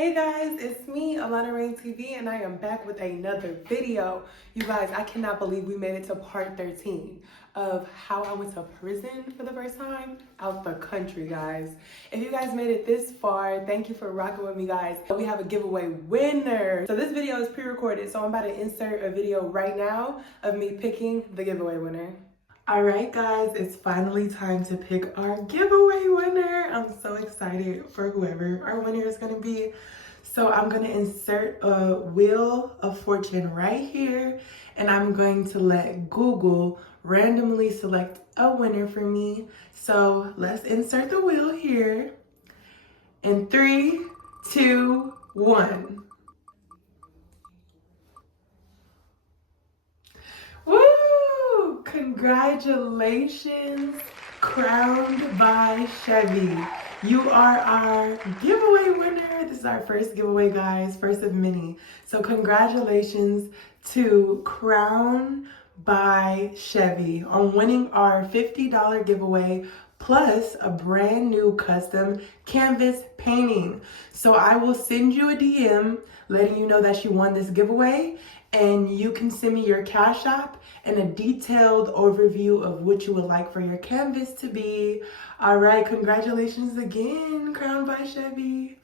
Hey guys, it's me, AlanaRaihnTV, and I am back with another video. You guys, I cannot believe we made it to part 13 of how I went to prison for the first time out the country, guys. If you guys made it this far, thank you for rocking with me, guys. We have a giveaway winner. So this video is pre-recorded, so I'm about to insert a video right now of me picking the giveaway winner. All right, guys, it's finally time to pick our giveaway winner. I'm so excited for whoever our winner is gonna be. So I'm gonna insert a wheel of fortune right here, and I'm going to let Google randomly select a winner for me. So let's insert the wheel here. In 3, 2, 1. Woo! Congratulations, Crowned by Chevy. You are our giveaway winner. This is our first giveaway, guys, first of many. So congratulations to Crowned by Chevy on winning our $50 giveaway plus a brand new custom canvas painting. So I will send you a DM letting you know that you won this giveaway, and you can send me your Cash App and a detailed overview of what you would like for your canvas to be. All right, congratulations again, Crowned by Chevy.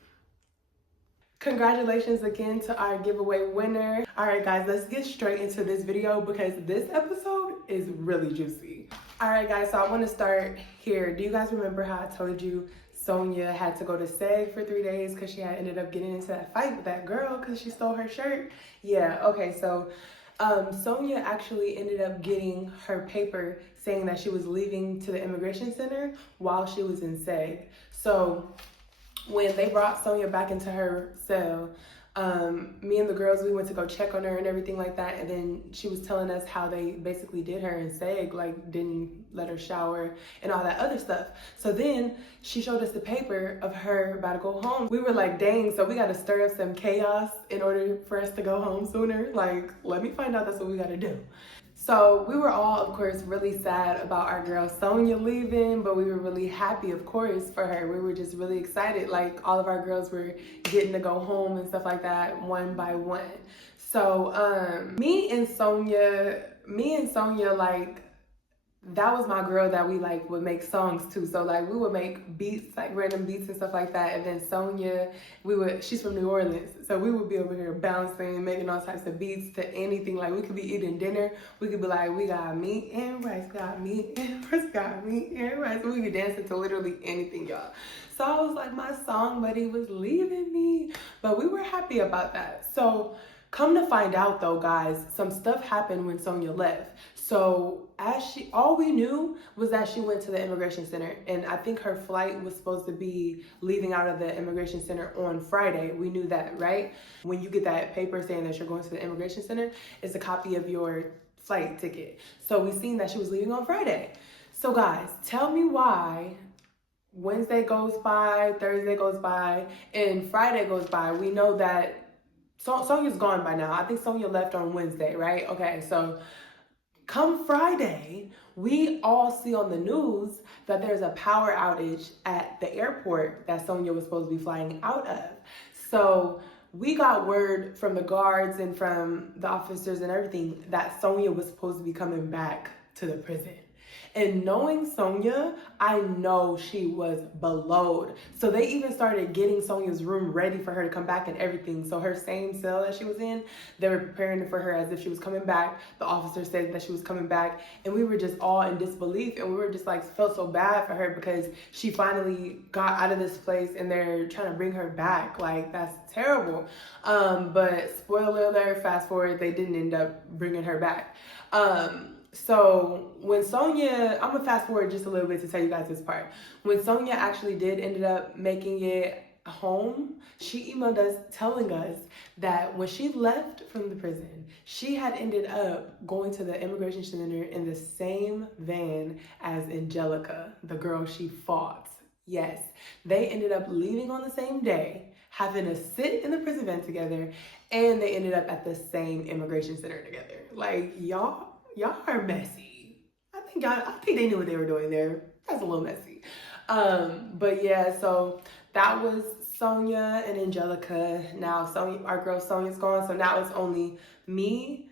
Congratulations again to our giveaway winner. All right, guys, let's get straight into this video because this episode is really juicy. All right, guys, so I want to start here. Do you guys remember how I told you Sonia had to go to SEG for 3 days because she had ended up getting into that fight with that girl because she stole her shirt? Yeah, okay, so Sonia actually ended up getting her paper saying that she was leaving to the immigration center while she was in SEG. So when they brought Sonia back into her cell, me and the girls, we went to go check on her and everything like that, and then she was telling us how they basically did her in SEG, like didn't let her shower and all that other stuff. So then she showed us the paper of her about to go home. We were like, dang, so we got to stir up some chaos in order for us to go home sooner. Like, let me find out that's what we got to do. So we were all, of course, really sad about our girl Sonia leaving, but we were really happy, of course, for her. We were just really excited. Like, all of our girls were getting to go home and stuff like that one by one. So me and Sonia, like, that was my girl that we like would make songs to. So like we would make beats, like random beats and stuff like that. And then Sonia, she's from New Orleans. So we would be over here bouncing, making all types of beats to anything. Like we could be eating dinner. We could be like, we got meat and rice, got meat and rice, got meat and rice. We could dance to literally anything, y'all. So I was like, my song buddy was leaving me, but we were happy about that. So come to find out though, guys, some stuff happened when Sonia left. So all we knew was that she went to the immigration center, and I think her flight was supposed to be leaving out of the immigration center on Friday. We knew that, right? When you get that paper saying that you're going to the immigration center, it's a copy of your flight ticket. So we seen that she was leaving on Friday. So guys, tell me why Wednesday goes by, Thursday goes by, and Friday goes by. We know that Sonia's gone by now. I think Sonia left on Wednesday, right? Okay, so come Friday, we all see on the news that there's a power outage at the airport that Sonia was supposed to be flying out of. So we got word from the guards and from the officers and everything that Sonia was supposed to be coming back to the prison. And knowing Sonia, I know she was blowed. So they even started getting Sonia's room ready for her to come back and everything. So her same cell that she was in, they were preparing for her as if she was coming back. The officer said that she was coming back, and we were just all in disbelief, and we were just like, felt so bad for her because she finally got out of this place and they're trying to bring her back. Like, that's terrible. But spoiler alert, fast forward, they didn't end up bringing her back. So when Sonia, I'm gonna fast forward just a little bit to tell you guys this part. When Sonia actually did ended up making it home, she emailed us telling us that when she left from the prison, she had ended up going to the immigration center in the same van as Angelica, the girl she fought. Yes, they ended up leaving on the same day, having to sit in the prison van together, and they ended up at the same immigration center together. Like, y'all are messy. I think they knew what they were doing there. That's a little messy. But yeah, so that was Sonia and Angelica. Now Sonia, our girl Sonia's gone, so now it's only me,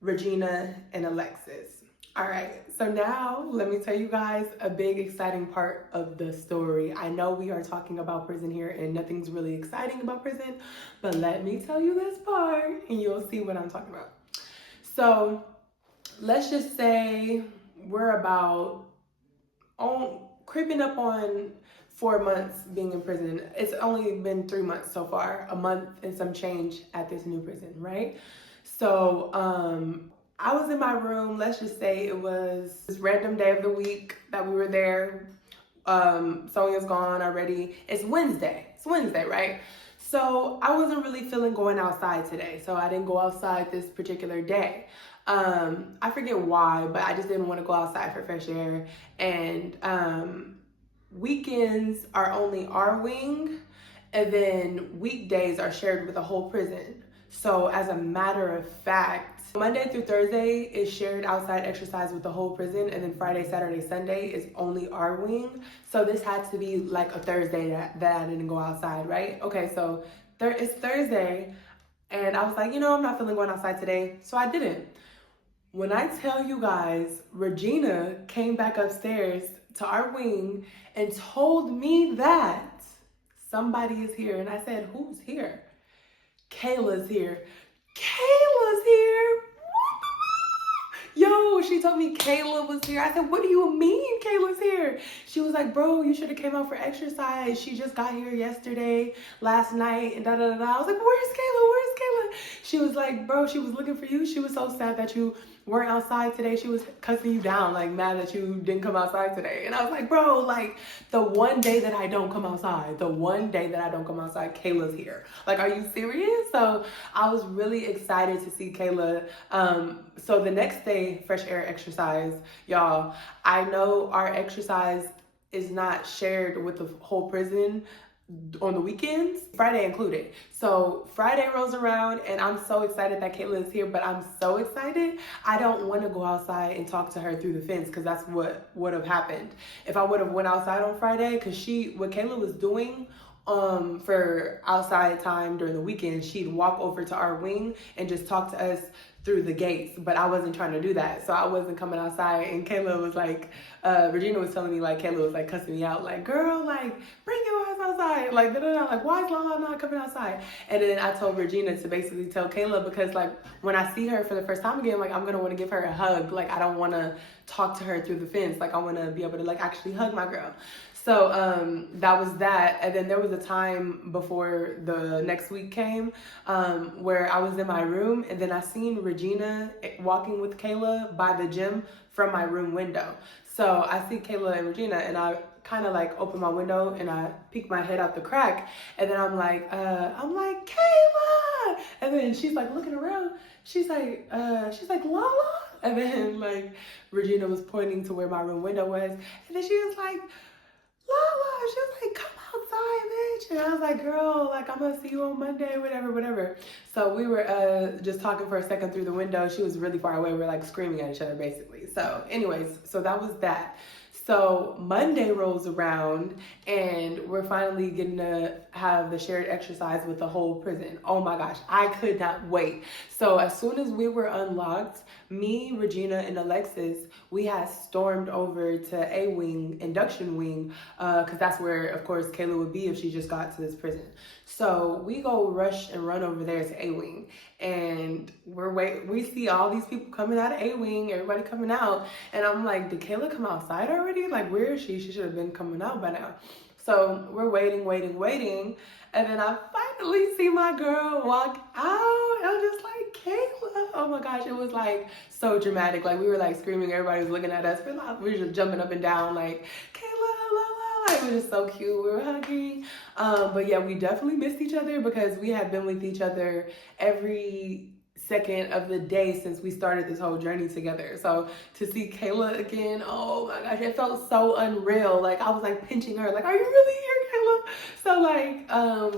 Regina, and Alexis. All right, so now let me tell you guys a big exciting part of the story. I know we are talking about prison here and nothing's really exciting about prison, but let me tell you this part and you'll see what I'm talking about. So let's just say we're about creeping up on 4 months being in prison. It's only been 3 months so far, a month and some change at this new prison, right? So I was in my room. Let's just say it was this random day of the week that we were there. Sonia's gone already. It's Wednesday, right? So I wasn't really feeling going outside today. So I didn't go outside this particular day. I forget why, but I just didn't want to go outside for fresh air. And weekends are only our wing, and then weekdays are shared with the whole prison. So as a matter of fact, Monday through Thursday is shared outside exercise with the whole prison, and then Friday, Saturday, Sunday is only our wing. So this had to be like a Thursday that I didn't go outside, right? Okay, so it's Thursday, and I was like, I'm not feeling going outside today, so I didn't. When I tell you guys, Regina came back upstairs to our wing and told me that somebody is here. And I said, who's here? Kayla's here. Kayla's here? Yo, she told me Kayla was here. I said, what do you mean Kayla's here? She was like, bro, you should have came out for exercise. She just got here yesterday, last night, and da-da-da-da. I was like, where's Kayla? Where's Kayla? She was like, bro, she was looking for you. She was so sad that you weren't outside today. She was cussing you down, like mad that you didn't come outside today. And I was like, bro, like the one day that I don't come outside, Kayla's here. Like, are you serious? So I was really excited to see Kayla. So the next day, fresh air exercise, y'all, I know our exercise is not shared with the whole prison on the weekends, Friday included. So Friday rolls around and I'm so excited that Kayla is here, but I'm so excited. I don't want to go outside and talk to her through the fence because that's what would have happened. If I would have went outside on Friday, because what Kayla was doing for outside time during the weekend, she'd walk over to our wing and just talk to us through the gates, but I wasn't trying to do that. So I wasn't coming outside, and Kayla was like, Regina was telling me, like, Kayla was like cussing me out, like, girl, like, bring your ass outside, like, da-da-da, like, why is Lala not coming outside? And then I told Regina to basically tell Kayla, because like when I see her for the first time again, like, I'm gonna want to give her a hug. Like, I don't want to talk to her through the fence. Like, I want to be able to like actually hug my girl. So that was that. And then there was a time before the next week came where I was in my room, and then I seen Regina walking with Kayla by the gym from my room window. So I see Kayla and Regina, and I kind of like open my window and I peek my head out the crack, and then I'm like Kayla, and then she's like looking around. She's like Lala, and then like Regina was pointing to where my room window was, and then she was like, Lala, she was like, come outside, bitch. And I was like, girl, like, I'm gonna see you on Monday, whatever. So we were just talking for a second through the window. She was really far away. We were like screaming at each other, basically. So anyways, so that was that. So Monday rolls around and we're finally getting to have the shared exercise with the whole prison. Oh my gosh, I could not wait. So as soon as we were unlocked, me, Regina, and Alexis, we had stormed over to A wing, induction wing, because that's where, of course, Kayla would be if she just got to this prison. So we go rush and run over there to A wing, and we see all these people coming out of A wing, everybody coming out, and I'm like, did Kayla come outside already? Like, where is she? She should have been coming out by now. So we're waiting, and then I finally see my girl walk out. I'm just like, Kayla. Oh my gosh, it was like so dramatic. Like, we were like screaming, everybody was looking at us. We were just jumping up and down like, Kayla, la la. It was just so cute. We were hugging. But yeah, we definitely missed each other because we had been with each other every second of the day since we started this whole journey together. So to see Kayla again, oh my gosh, it felt so unreal. Like, I was like pinching her, like, are you really here, Kayla? So like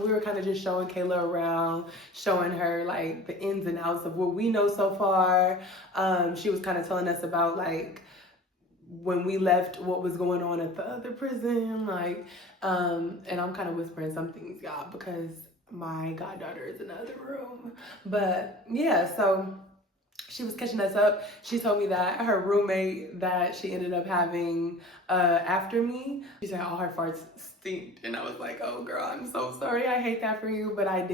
we were kind of just showing Kayla around, showing her like the ins and outs of what we know so far. She was kind of telling us about like when we left, what was going on at the other prison, like, and I'm kind of whispering some things, y'all, because my goddaughter is in the other room. But yeah, so she was catching us up. She told me that her roommate that she ended up having after me, she said all her farts stink. And I was like, oh girl, I'm so sorry. I hate that for you. But I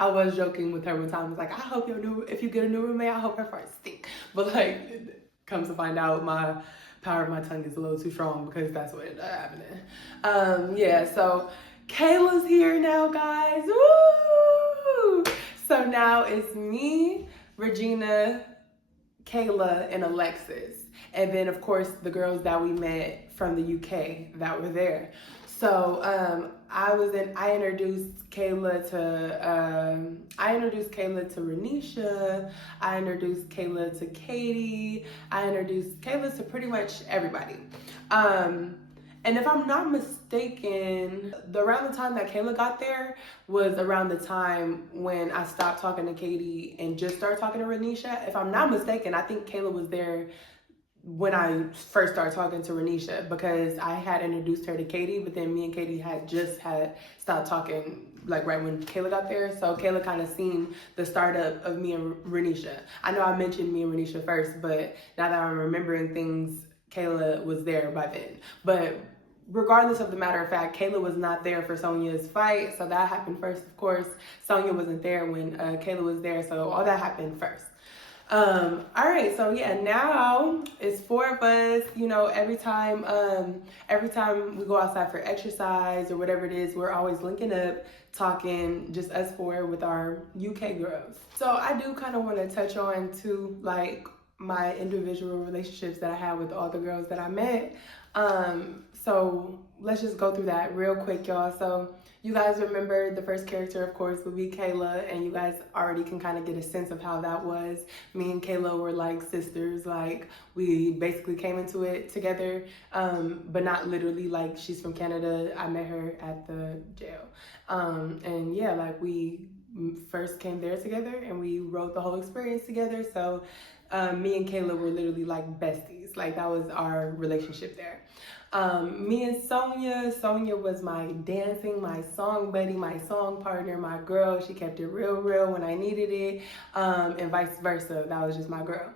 was joking with her one time. I was like, I hope if you get a new roommate, I hope her farts stink. But like, comes to find out, my power of my tongue is a little too strong because that's what ended up happening. Yeah, so Kayla's here now, guys. Woo! So now it's me, Regina, Kayla, and Alexis. And then, of course, the girls that we met from the UK that were there. So I introduced Kayla to Renisha. I introduced Kayla to Katie. I introduced Kayla to pretty much everybody. And if I'm not mistaken, around the time that Kayla got there was around the time when I stopped talking to Katie and just started talking to Renisha. If I'm not mistaken, I think Kayla was there when I first started talking to Renisha, because I had introduced her to Katie, but then me and Katie had stopped talking like right when Kayla got there. So Kayla kind of seen the startup of me and Renisha. I know I mentioned me and Renisha first, but now that I'm remembering things, Kayla was there by then. But regardless of the matter of fact, Kayla was not there for Sonia's fight. So that happened first, of course. Sonia wasn't there when Kayla was there. So all that happened first. All right, so yeah, now it's 4 of us. You know, every time we go outside for exercise or whatever it is, we're always linking up, talking, just us 4 with our UK girls. So I do kind of want to touch on too, like, my individual relationships that I had with all the girls that I met. So let's just go through that real quick, y'all. So you guys remember the first character, of course, would be Kayla, and you guys already can kind of get a sense of how that was. Me and Kayla were like sisters, like we basically came into it together, but not literally. Like, she's from Canada. I met her at the jail. And yeah, like we first came there together and we wrote the whole experience together. So me and Kayla were literally like besties. Like, that was our relationship there. Me and Sonia was my dancing, my song buddy, my song partner, my girl. She kept it real when I needed it, and vice versa. That was just my girl.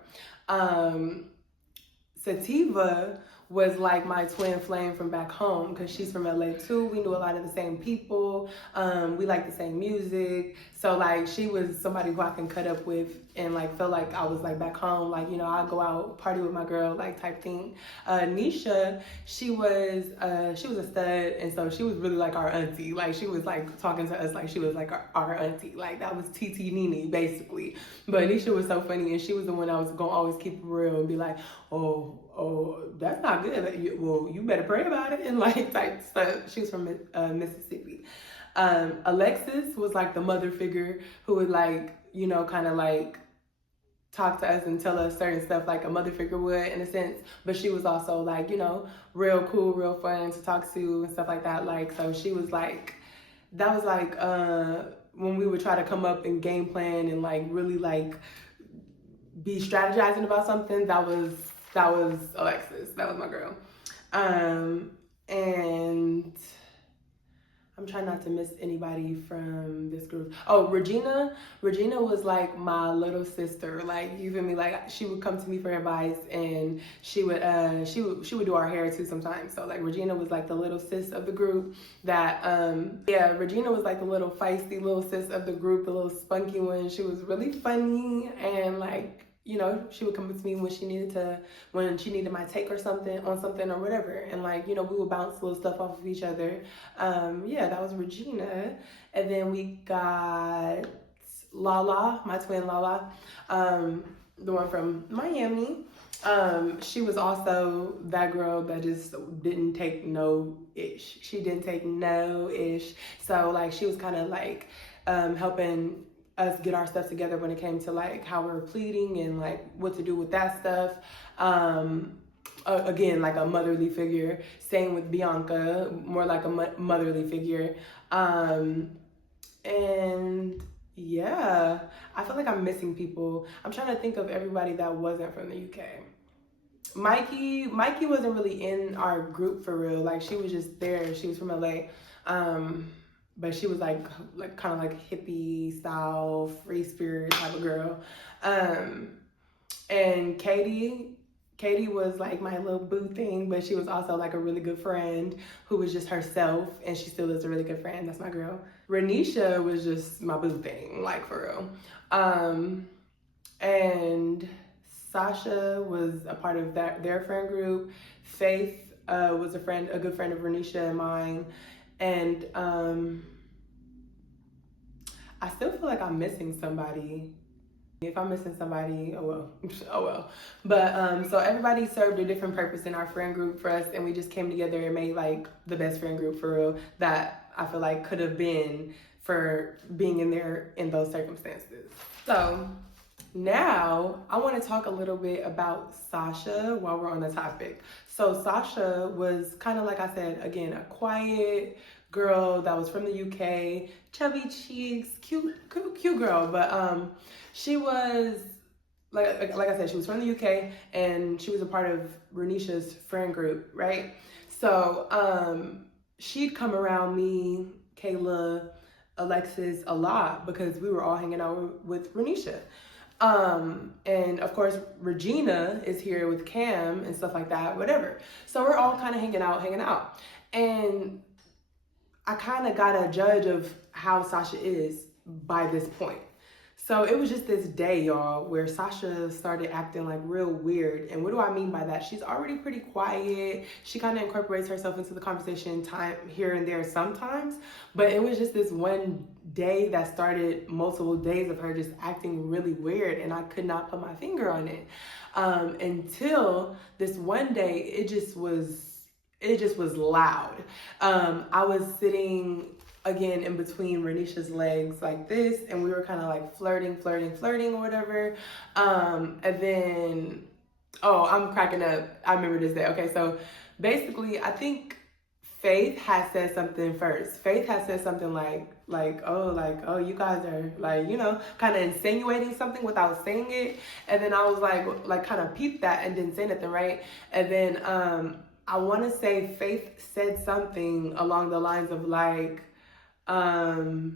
Sativa was like my twin flame from back home, because she's from LA too. We knew a lot of the same people. We liked the same music. So like, she was somebody who I can cut up with and like feel like I was like back home. Like, you know, I'd go out party with my girl, like type thing. Nisha, she was a stud, and so she was really like our auntie. Like, she was like talking to us like she was like our auntie. Like, that was TT Nene basically. But Nisha was so funny, and she was the one I was gonna always keep it real and be like, oh, that's not good. Well, you better pray about it, and like type stuff. She was from Mississippi. Alexis was like the mother figure who would like, you know, kind of like talk to us and tell us certain stuff like a mother figure would, in a sense. But she was also like, you know, real cool, real fun to talk to and stuff like that. Like, so she was like, that was like when we would try to come up and game plan and like really like be strategizing about something, that was Alexis. That was my girl. And I'm trying not to miss anybody from this group. Oh, Regina was like my little sister. Like, you feel me? Like, she would come to me for advice, and she would do our hair too sometimes. So like, Regina was like the little sis of the group. That yeah, Regina was like the little feisty little sis of the group, the little spunky one. She was really funny, and like, you know, she would come to me when she needed my take or something on something or whatever. And like, you know, we would bounce little stuff off of each other. Yeah, that was Regina. And then we got Lala, my twin Lala, the one from Miami. She was also that girl that just didn't take no ish. She didn't take no ish. So like, she was kind of like helping us get our stuff together when it came to like how we're pleading and like what to do with that stuff. Again, like a motherly figure. Same with Bianca, more like a motherly figure. And yeah, I feel like I'm missing people. I'm trying to think of everybody that wasn't from the UK. Mikey wasn't really in our group for real. Like, she was just there. She was from LA. But she was like kind of like hippie style, free spirit type of girl. And Katie was like my little boo thing, but she was also like a really good friend who was just herself, and she still is a really good friend. That's my girl. Renisha was just my boo thing, like for real. And Sasha was a part of their friend group. Faith was a good friend of Renisha and mine. And I still feel like I'm missing somebody. If I'm missing somebody, oh well, oh well. But so everybody served a different purpose in our friend group for us, and we just came together and made like the best friend group for real that I feel like could have been for being in there in those circumstances. So now I want to talk a little bit about Sasha while we're on the topic. So Sasha was kind of, like I said, again, a quiet girl that was from the UK, chubby cheeks, cute girl. But she was, like I said, she was from the UK, and she was a part of Renisha's friend group, right? So she'd come around me, Kayla, Alexis a lot because we were all hanging out with Renisha. And of course, Regina is here with Cam and stuff like that, whatever. So we're all kind of hanging out. And I kind of got a judge of how Sasha is by this point. So it was just this day, y'all, where Sasha started acting like real weird. And what do I mean by that? She's already pretty quiet. She kind of incorporates herself into the conversation time here and there sometimes. But it was just this one day that started multiple days of her just acting really weird. And I could not put my finger on it until this one day, it just was loud. I was sitting again in between Renisha's legs like this, and we were kind of like flirting or whatever. And then, oh, I'm cracking up. I remember this day. Okay, so basically, I think Faith had said something first. Faith had said something like, oh, you guys are like, you know, kind of insinuating something without saying it. And then I was like kind of peeped that and didn't say nothing, right? And then I want to say Faith said something along the lines of like, oh,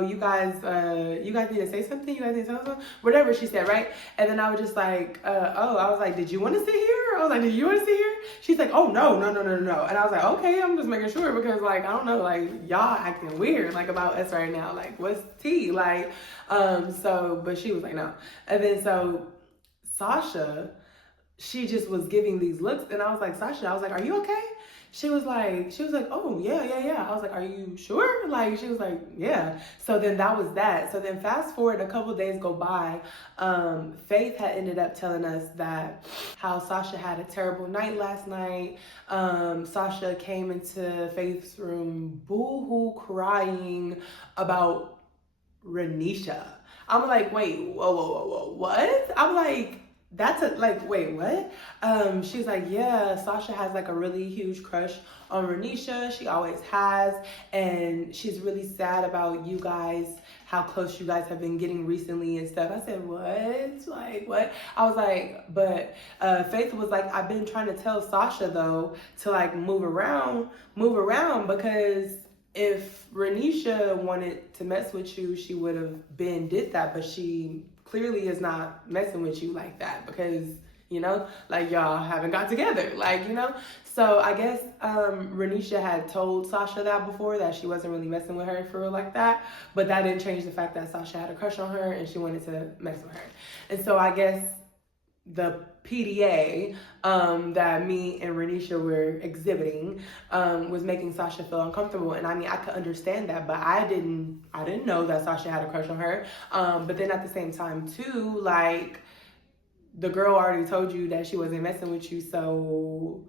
you guys need to say something? You guys need to say something? Whatever she said, right? And then I was just like, I was like, did you want to sit here? I was like, did you want to sit here? She's like, oh, no. And I was like, okay, I'm just making sure because, like, I don't know, like, y'all acting weird, like, about us right now. Like, what's tea? Like, but she was like, no. And then so Sasha, she just was giving these looks, and I was like, Sasha, I was like, are you okay? She was like, oh, yeah. I was like, are you sure? Like, she was like, yeah. So then that was that. So then fast forward, a couple days go by. Faith had ended up telling us that how Sasha had a terrible night last night. Sasha came into Faith's room boo-hoo crying about Renisha. I'm like, wait, whoa, what? I'm like, wait, what? She's like, yeah, Sasha has like a really huge crush on Renisha. She always has. And she's really sad about you guys, how close you guys have been getting recently and stuff. I said, what? Like, what? I was like, but Faith was like, I've been trying to tell Sasha though to like move around because if Renisha wanted to mess with you, she would have did that, but she clearly is not messing with you like that because, you know, like y'all haven't got together, like, you know. So I guess Renisha had told Sasha that before, that she wasn't really messing with her for real like that, but that didn't change the fact that Sasha had a crush on her and she wanted to mess with her. And so I guess the PDA that me and Renisha were exhibiting was making Sasha feel uncomfortable. And I mean, I could understand that, but I didn't know that Sasha had a crush on her. But then at the same time too, like, the girl already told you that she wasn't messing with you, so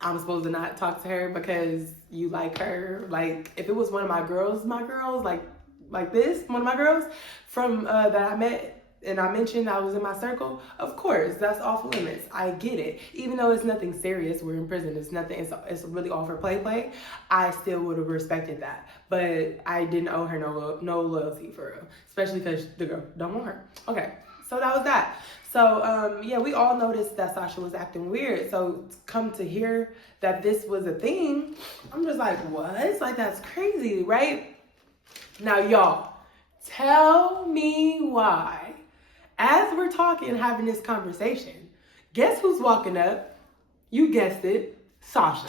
I'm supposed to not talk to her because you like her. Like, if it was one of my girls, like this, one of my girls from that I met, and I mentioned I was in my circle, of course, that's off limits. I get it. Even though it's nothing serious, we're in prison, it's really all for play, I still would have respected that. But I didn't owe her no loyalty for real, especially because the girl don't want her. Okay, So that was that. So yeah, we all noticed that Sasha was acting weird. So come to hear that this was a thing, I'm just like, what? Like, that's crazy, right? Now, y'all, tell me why. As we're talking, having this conversation, guess who's walking up? You guessed it, Sasha.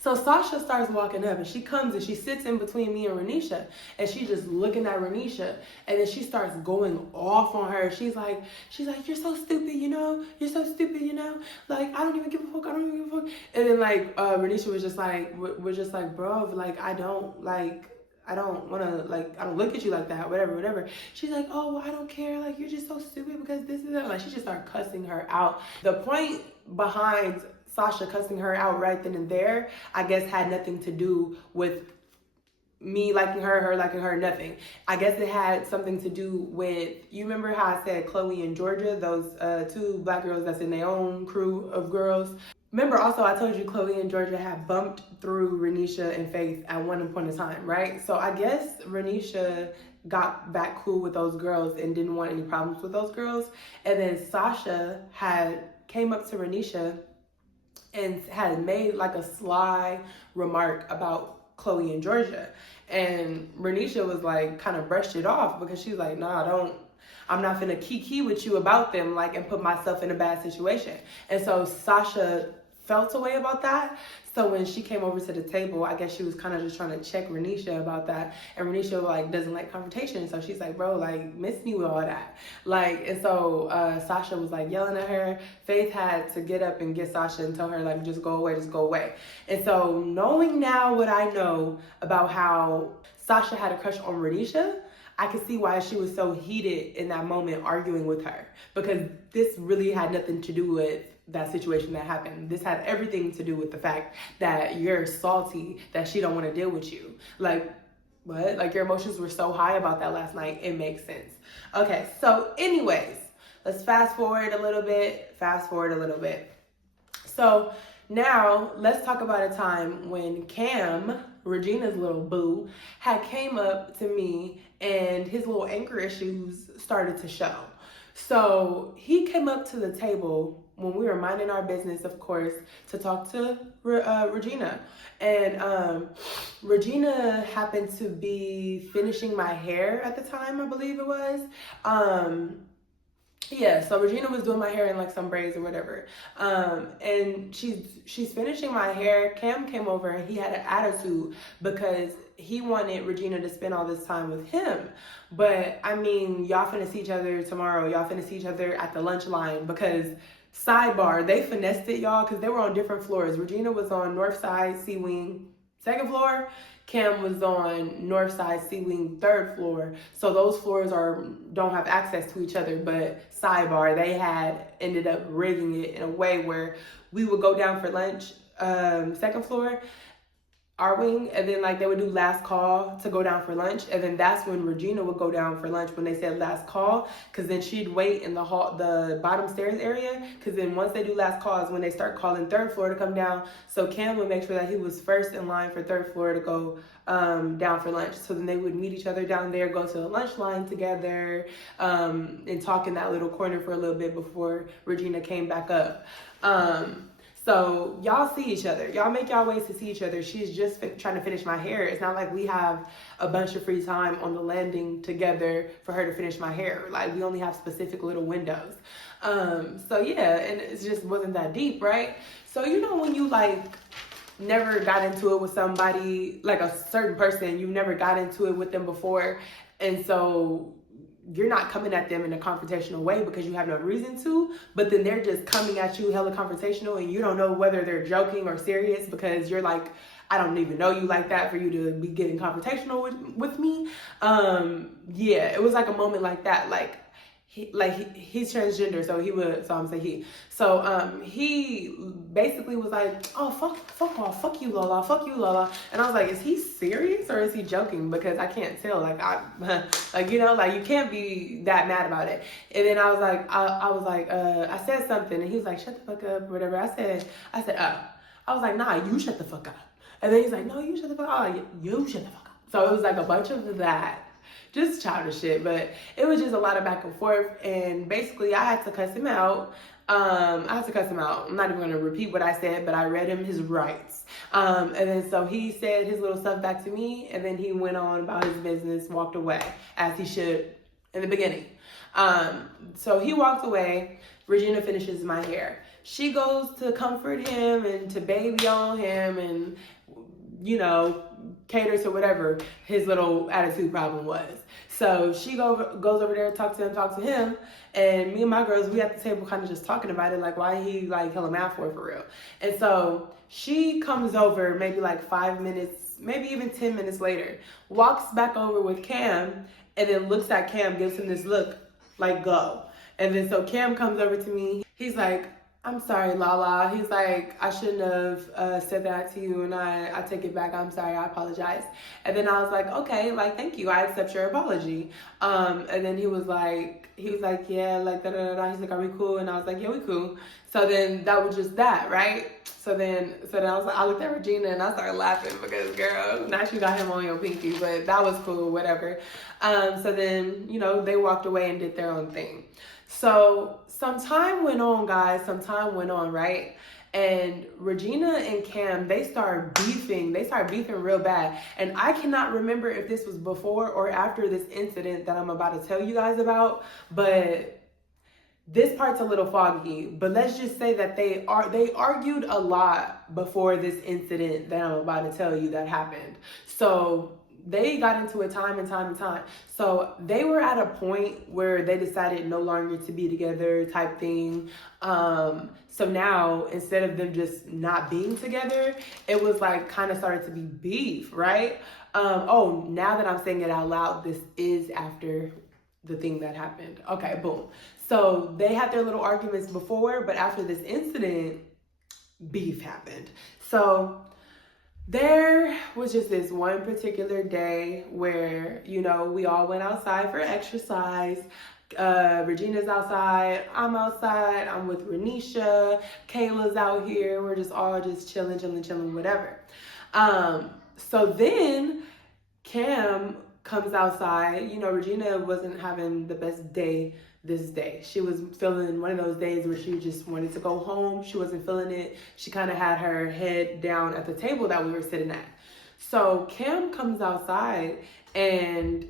So Sasha starts walking up and she comes and she sits in between me and Renisha, and she's just looking at Renisha, and then she starts going off on her. She's like, you're so stupid, you know? You're so stupid, you know? Like, I don't even give a fuck, I don't even give a fuck. And then Renisha was just like, bro, like, I don't want to, like, I don't look at you like that, whatever. She's like, oh, well, I don't care. Like, you're just so stupid because this is that. Like, she just started cussing her out. The point behind Sasha cussing her out right then and there, I guess, had nothing to do with me liking her liking her, nothing. I guess it had something to do with, you remember how I said Chloe and Georgia, those two black girls that's in their own crew of girls? Remember also I told you Chloe and Georgia had bumped through Renisha and Faith at one point in time, right? So I guess Renisha got back cool with those girls and didn't want any problems with those girls. And then Sasha came up to Renisha and had made like a sly remark about Chloe and Georgia. And Renisha was like, kind of brushed it off because she's like, nah, I'm not finna kiki with you about them, like, and put myself in a bad situation. And so Sasha felt a way about that. So when she came over to the table, I guess she was kind of just trying to check Renisha about that. And Renisha, like, doesn't like confrontation. So she's like, bro, like, miss me with all that. Like, and so Sasha was like yelling at her. Faith had to get up and get Sasha and tell her, like, just go away. And so knowing now what I know about how Sasha had a crush on Renisha, I could see why she was so heated in that moment arguing with her, because this really had nothing to do with that situation that happened. This had everything to do with the fact that you're salty, that she don't want to deal with you. Like, what? Like, your emotions were so high about that last night. It makes sense. Okay, so anyways, let's fast forward a little bit. So now let's talk about a time when Cam, Regina's little boo, had came up to me and his little anger issues started to show. So he came up to the table when we were minding our business, of course, to talk to Regina. And Regina happened to be finishing my hair at the time, I believe it was. Yeah, so Regina was doing my hair in like some braids or whatever. And she's finishing my hair. Cam came over and he had an attitude because he wanted Regina to spend all this time with him. But I mean, y'all finna see each other tomorrow. Y'all finna see each other at the lunch line, because sidebar, they finessed it, y'all, because they were on different floors. Regina was on North Side C Wing, 2nd floor. Cam was on North Side C Wing, 3rd floor. So those floors don't have access to each other. But sidebar, they had ended up rigging it in a way where we would go down for lunch, 2nd floor, our wing, and then like they would do last call to go down for lunch, and then that's when Regina would go down for lunch when they said last call, because then she'd wait in the hall, the bottom stairs area, because then once they do last call is when they start calling 3rd floor to come down. So Cam would make sure that he was first in line for 3rd floor to go down for lunch. So then they would meet each other down there, go to the lunch line together, and talk in that little corner for a little bit before Regina came back up. So y'all see each other. Y'all make y'all ways to see each other. She's just trying to finish my hair. It's not like we have a bunch of free time on the landing together for her to finish my hair. Like, we only have specific little windows. So yeah, and it just wasn't that deep, right? So, you know, when you like never got into it with somebody, like a certain person, you never got into it with them before, and so you're not coming at them in a confrontational way because you have no reason to, but then they're just coming at you hella confrontational, and you don't know whether they're joking or serious because you're like, I don't even know you like that for you to be getting confrontational with me. Yeah, it was like a moment like that. Like, he's transgender, so I'm saying he. So he basically was like, oh, fuck off, fuck you, Lola. And I was like, is he serious or is he joking? Because I can't tell. Like, like, you know, like, you can't be that mad about it. And then I was like, I said something, and he was like, shut the fuck up, or whatever. I said, oh. I was like, nah, you shut the fuck up. And then he's like, no, you shut the fuck up. Oh, you shut the fuck up. So it was like a bunch of that. just childish shit. But it was just a lot of back and forth, and basically I had to cuss him out. I'm not even going to repeat what I said, but I read him his rights. And then so he said his little stuff back to me, and then he went on about his business, walked away, as he should in the beginning. So he walked away. Regina finishes my hair. She goes to comfort him and to baby on him and, you know, cater to whatever his little attitude problem was. So she goes over there, talk to him, and me and my girls, we at the table kind of just talking about it, like why he like hella mad for real. And so she comes over maybe like 5 minutes, maybe even 10 minutes later, walks back over with Cam, and then looks at Cam, gives him this look like go. And then so Cam comes over to me. He's like, I'm sorry, Lala. He's like, I shouldn't have said that to you, and I take it back. I'm sorry, I apologize. And then I was like, okay, like, thank you. I accept your apology. And then he was like, yeah, like, da-da-da-da. He's like, are we cool? And I was like, yeah, we cool. So then that was just that, right? So then I was like, I looked at Regina and I started laughing because, girl, now you got him on your pinky, but that was cool, whatever. So then, you know, they walked away and did their own thing. So some time went on, guys. Some time went on, right? And Regina and Cam, they started beefing. They started beefing real bad. And I cannot remember if this was before or after this incident that I'm about to tell you guys about, but this part's a little foggy. But let's just say that they argued a lot before this incident that I'm about to tell you that happened. So they got into it time and time and time. So they were at a point where they decided no longer to be together type thing. So now, instead of them just not being together, it was like kind of started to be beef, right? Oh, now that I'm saying it out loud, this is after the thing that happened. Okay, boom. So they had their little arguments before, but after this incident, beef happened. So there was just this one particular day where, you know, we all went outside for exercise. Regina's outside, I'm outside, I'm with Renisha, Kayla's out here, we're just all just chilling, whatever. So then Cam comes outside. You know, Regina wasn't having the best day this day. She was feeling one of those days where she just wanted to go home. She wasn't feeling it. She kind of had her head down at the table that we were sitting at. So Cam comes outside, and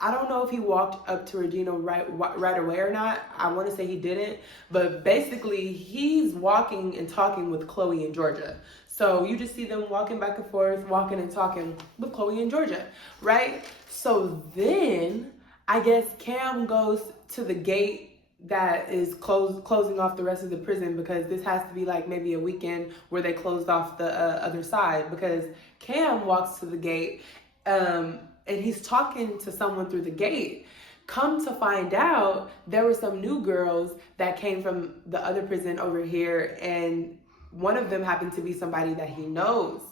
I don't know if he walked up to Regina right away or not. I want to say he didn't, but basically he's walking and talking with Chloe and Georgia. So you just see them walking back and forth, walking and talking with Chloe and Georgia, right? So then I guess Cam goes to the gate that is closing off the rest of the prison, because this has to be like maybe a weekend where they closed off the other side, because Cam walks to the gate and he's talking to someone through the gate. Come to find out, there were some new girls that came from the other prison over here, and one of them happened to be somebody that he knows.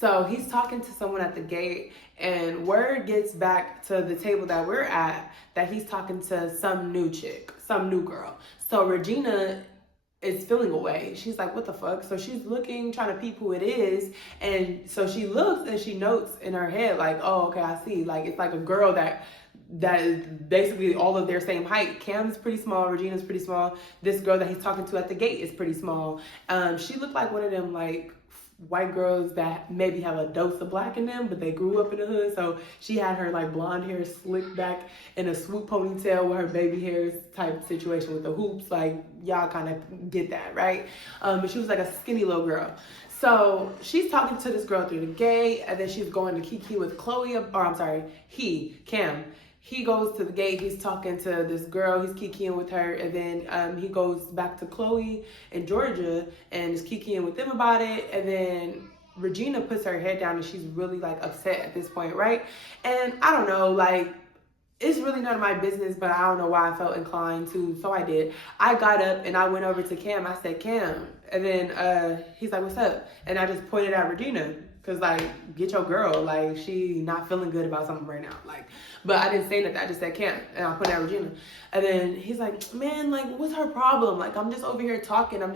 So he's talking to someone at the gate, and word gets back to the table that we're at that he's talking to some new chick, some new girl. So Regina is feeling away. She's like, what the fuck? So she's looking, trying to peep who it is. And so she looks and she notes in her head, like, oh, okay, I see. Like, it's like a girl that is basically all of their same height. Cam's pretty small, Regina's pretty small. This girl that he's talking to at the gate is pretty small. She looked like one of them, like, white girls that maybe have a dose of black in them, but they grew up in the hood. So she had her like blonde hair slicked back in a swoop ponytail with her baby hairs type situation with the hoops. Like, y'all kind of get that, right? But she was like a skinny little girl. So she's talking to this girl through the gate, and then she's going to Kiki with Chloe, or I'm sorry, Cam. He goes to the gate, he's talking to this girl, he's kikiing with her, and then he goes back to Chloe and Georgia and is kikiing with them about it, and then Regina puts her head down and she's really like upset at this point, right? And I don't know, like, it's really none of my business, but I don't know why I felt inclined to, so I did. I got up and I went over to Cam, I said, Cam, and then he's like, what's up? And I just pointed at Regina. Cause like, get your girl, like she not feeling good about something right now. Like, but I didn't say nothing, I just said Cam, and I put at Regina. And then he's like, man, like what's her problem? Like I'm just over here talking, like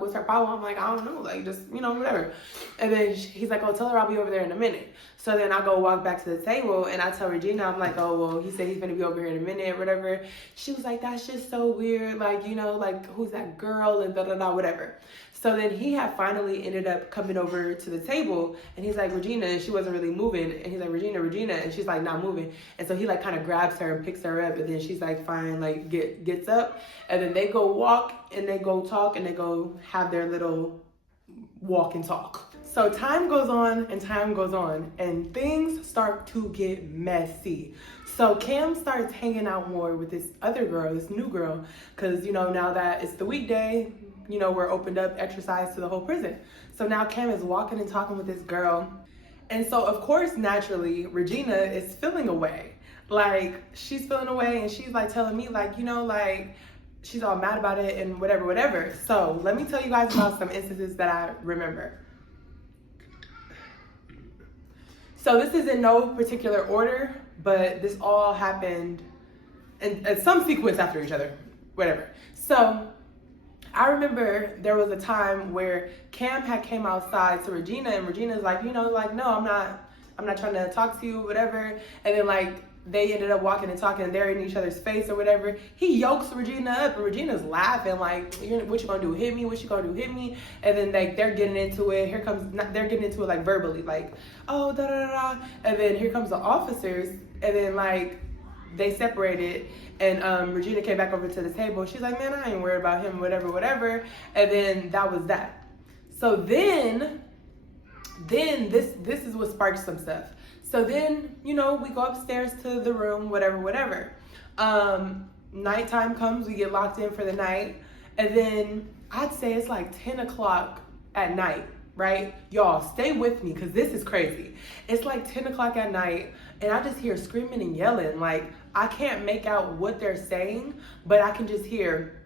what's her problem? I'm like, I don't know, like just, you know, whatever. And then he's like, oh, tell her I'll be over there in a minute. So then I go walk back to the table and I tell Regina, I'm like, oh, well, he said he's gonna be over here in a minute, whatever. She was like, that's just so weird. Like, you know, like, who's that girl and da da da, whatever. So then he had finally ended up coming over to the table and he's like, Regina, and she wasn't really moving. And he's like, Regina, and she's like, not moving. And so he like kind of grabs her and picks her up. And then she's like, fine, like gets up. And then they go walk and they go talk and they go have their little walk and talk. So time goes on and things start to get messy. So Cam starts hanging out more with this other girl, this new girl, because, you know, now that it's the weekday, you know, we're opened up exercise to the whole prison. So now Cam is walking and talking with this girl. And so, of course, naturally, Regina is feeling away. Like, she's feeling away and she's like telling me, like, you know, like, she's all mad about it and whatever, whatever. So let me tell you guys about some instances that I remember. So this is in no particular order, but this all happened in some sequence after each other, whatever. So I remember there was a time where Cam had came outside to Regina and Regina's like, you know, like, no, I'm not trying to talk to you, whatever. And then like they ended up walking and talking and they're in each other's face or whatever. He yokes Regina up and Regina's laughing like, what you gonna do, hit me? What you gonna do, hit me? And then like they're getting into it. They're getting into it like verbally, like, oh, da da da. And then here comes the officers and then like they separated and Regina came back over to the table. She's like, man, I ain't worried about him, whatever, whatever. And then that was that. So then this is what sparked some stuff. So then, you know, we go upstairs to the room, whatever, whatever. Nighttime comes, we get locked in for the night. And then I'd say it's like 10 o'clock at night, right? Y'all, stay with me because this is crazy. It's like 10 o'clock at night and I just hear screaming and yelling. Like, I can't make out what they're saying, but I can just hear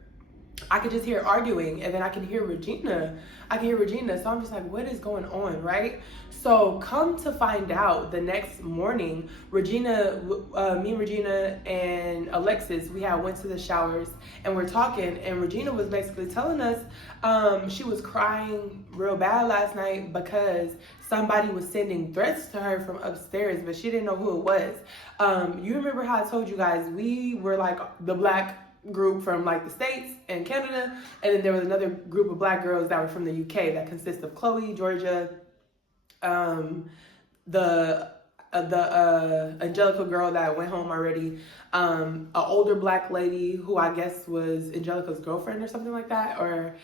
arguing and then I can hear Regina. So I'm just like, what is going on, right? So come to find out the next morning, me and Regina and Alexis, we had went to the showers and we're talking and Regina was basically telling us she was crying real bad last night because somebody was sending threats to her from upstairs, but she didn't know who it was. You remember how I told you guys, we were like the black group from like the States and Canada, and then there was another group of black girls that were from the UK that consists of Chloe, Georgia, the Angelica girl that went home already, an older black lady who I guess was Angelica's girlfriend or something like that, or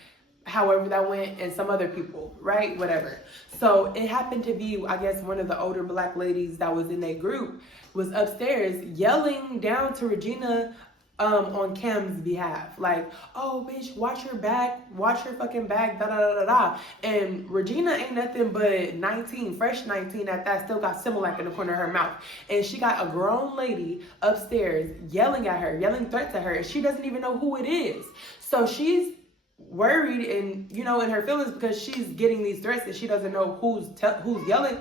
however that went, and some other people, right? Whatever. So it happened to be, I guess, one of the older black ladies that was in a group was upstairs yelling down to Regina on Cam's behalf, like, oh bitch, watch your back, watch your fucking back, da da da da da. And Regina ain't nothing but 19, fresh 19 at that, still got Similac in the corner of her mouth, and she got a grown lady upstairs yelling at her, yelling threats at her, and she doesn't even know who it is. So she's worried and, you know, in her feelings because she's getting these threats and she doesn't know who's yelling.